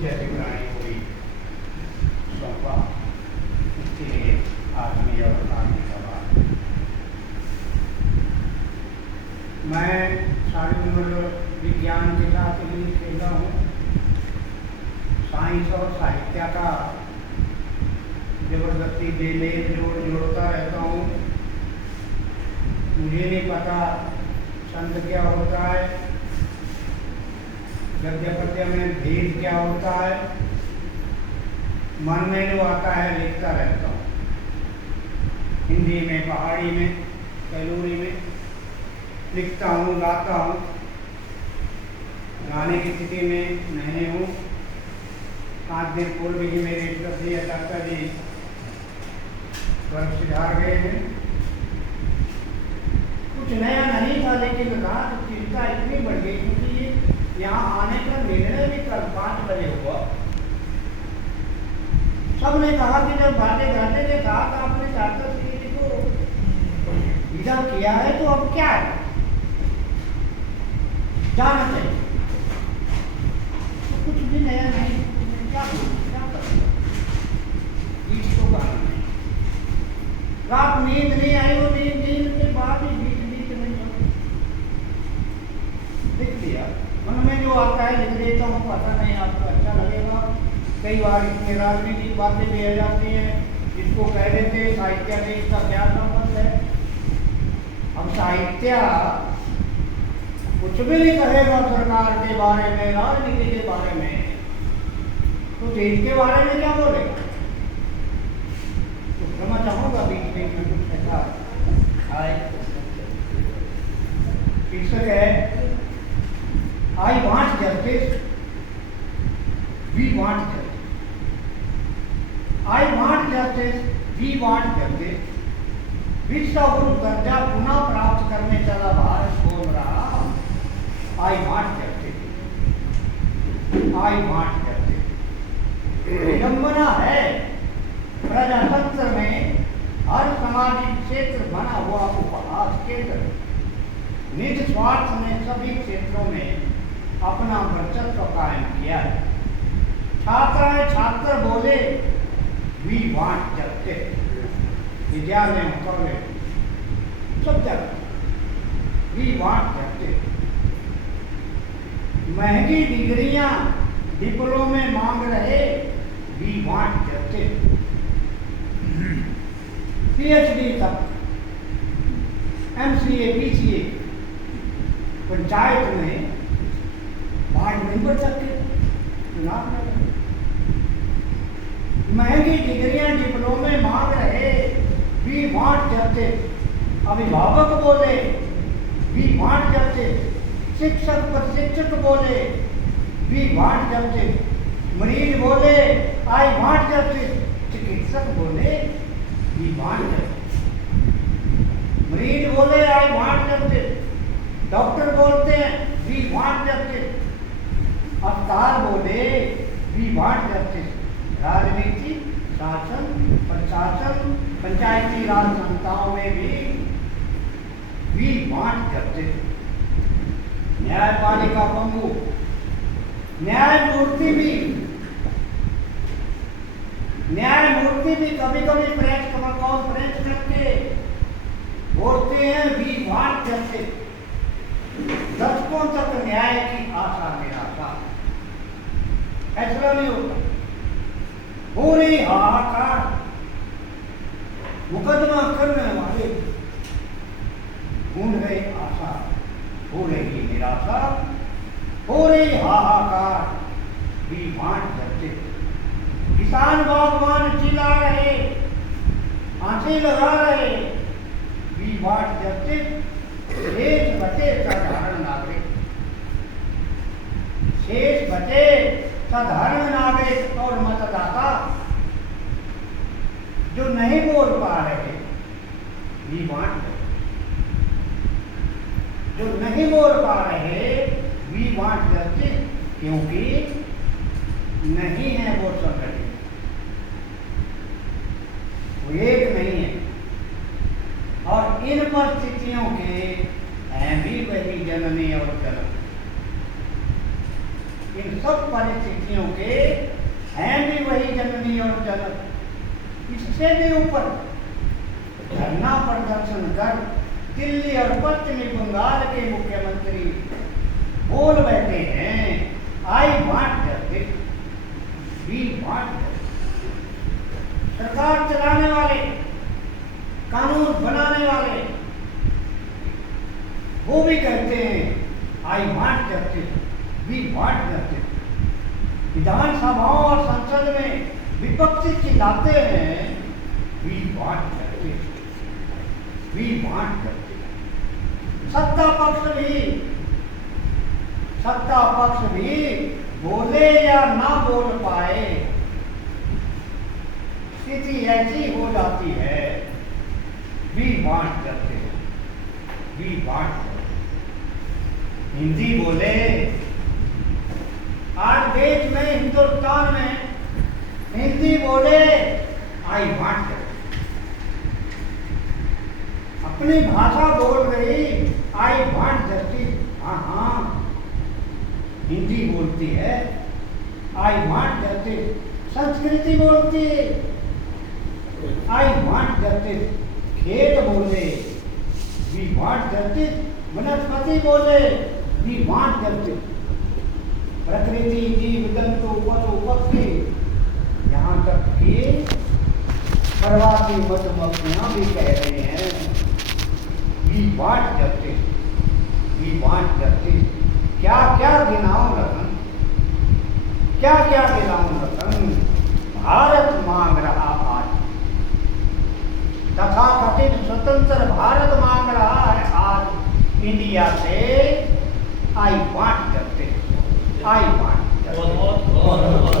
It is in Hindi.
जैसी प्राणी हुई सौंपा, इसके लिए आदमी और आदमी का बात। मैं सारी उम्र विज्ञान के साथ ही खेला हूँ। साइंस और साहित्य का जबरदस्ती बेमेल जोड़ता रहता हूँ। मुझे नहीं पता छंद क्या होता है, गद्य पद्य में भेद क्या होता है। मन में जो आता है लिखता रहता हूँ, हिंदी में, पहाड़ी में, कैलोरी में लिखता हूँ, गाता हूँ। गाने की स्थिति में नहीं हूँ। 5 दिन पूर्व ही मेरे श्रद्धेय चाचा जी गर्भ सिधार गए हैं। कुछ नया नहीं था, लेकिन रात चिंता इतनी बढ़ गई क्योंकि यहाँ आने का निर्णय भी कल 5 बजे हुआ। सबने कहा कि जब बातें घाटे के साथ आपने चाचा जी को विदा किया है तो अब क्या है, जाना चाहिए। तो कुछ भी नया नहीं, क्या करूँगा, गीत तो गाना नहीं। रात नींद नहीं आई, वो नींद के बाद ही बीच में लिख दिया। मन में जो आता है लिख देता हूँ, पता नहीं आपको अच्छा लगेगा। कई बार इसमें राजनीतिक बातें भी आ जाती हैं, इसको कह देते साहित्य में इसका क्या संबंध है। अब साहित्य कुछ भी नहीं कहेगा सरकार के बारे में, राजनीति के बारे में, तो देश के बारे में क्या बोलेगा। तो क्षमा चाहूँगा बीच में कुछ ऐसा आए। शीर्षक है I want justice, we want justice. I want justice, we want justice. विश्व गुरु दर्जा पुनः प्राप्त करने चला भारत बोल रहा आई want justice, I want justice. विडंबना है प्रजातंत्र में हर सामाजिक क्षेत्र बना हुआ उपहास केंद्र। निज स्वार्थ ने सभी क्षेत्रों में अपना वर्चस्व कायम किया है। छात्र बोले वी वांट जस्टिस। विद्यालयों, कॉलेज, सब जगह वी वांट जस्टिस। महंगी डिग्रियां डिप्लोमे मांग रहे वी वांट जस्टिस। पीएचडी तक, एमसीए, पीसीए, पंचायत में वार्ड मेंबर तक के चुनाव लड़ रहे। महंगी डिग्रियां डिप्लोमे मांग रहे वी वांट जस्टिस। अभिभावक बोले वी वांट जस्टिस। शिक्षक प्रशिक्षक बोले वी वांट जस्टिस। मरीज बोले आई वांट जस्टिस। चिकित्सक बोले वी वांट जस्टिस। मरीज बोले आई वांट जस्टिस। डॉक्टर बोलते हैं वी वांट जस्टिस। अस्पताल बोले वी वांट जस्टिस। राजनीति, शासन, प्रशासन, पंचायती राज संस्थाओं में भी वी वांट जस्टिस। न्यायपालिका पंगु, न्यायमूर्ति भी कभी कभी प्रेस कॉन्फ्रेंस करके बोलते हैं वी वांट जस्टिस। दशकों तक न्याय की आशा निराशा, फैसला नहीं होता। पूरी हाहाकार, मुकदमा करने वाले ढूंढ गए आशा, भूलेगी निराशा। पूरी हाहाकार वी वांट जस्टिस। किसान बागवान चिल्ला रहे, फांसी लगा रहे वी वांट जस्टिस। शेष बचे साधारण नागरिक, शेष बचे साधारण नागरिक और मतदाता जो नहीं बोल पा रहे वी वांट जस्टिस। जो नहीं बोल पा रहे वी वांट जस्टिस, क्योंकि नहीं है वो संगठित, वो एक नहीं है। और इन परिस्थितियों के हैं भी वही जननी और जनक। इन सब परिस्थितियों के हैं भी वही जननी और जनक। इससे भी ऊपर धरना प्रदर्शन कर दिल्ली और पश्चिमी बंगाल के मुख्यमंत्री बोल बैठे हैं, I want justice, we want justice. सरकार चलाने वाले, कानून बनाने वाले वो भी कहते हैं I want justice, we want justice. विधानसभाओं और संसद में विपक्षी चिल्लाते हैं we want justice, we want justice. सत्ता पक्ष भी बोले या ना बोल पाए, स्थिति ऐसी हो जाती है we want justice, we want justice. Hindi बोले, आज देश में, हिंदुस्तान में हिंदी बोले आई वांट जस्टिस। अपनी भाषा बोल रही आई वांट जस्टिस, हाँ हिंदी बोलती है आई वांट जस्टिस। संस्कृति बोलती है आई वांट जस्टिस। खेत बोले वी वांट जस्टिस। वनस्पति बोले वी वांट जस्टिस। प्रकृति, जीव जंतु, पशु पक्षी, यहाँ तक कि प्रवासी मधुमक्खियां भी कह रहे हैं we want justice, we want justice. क्या क्या गिनाऊं रतन, क्या क्या गिनाऊं रतन। भारत मांग रहा आज, तथाकथित स्वतंत्र भारत मांग रहा है आज इंडिया से आई want justice, I want justice.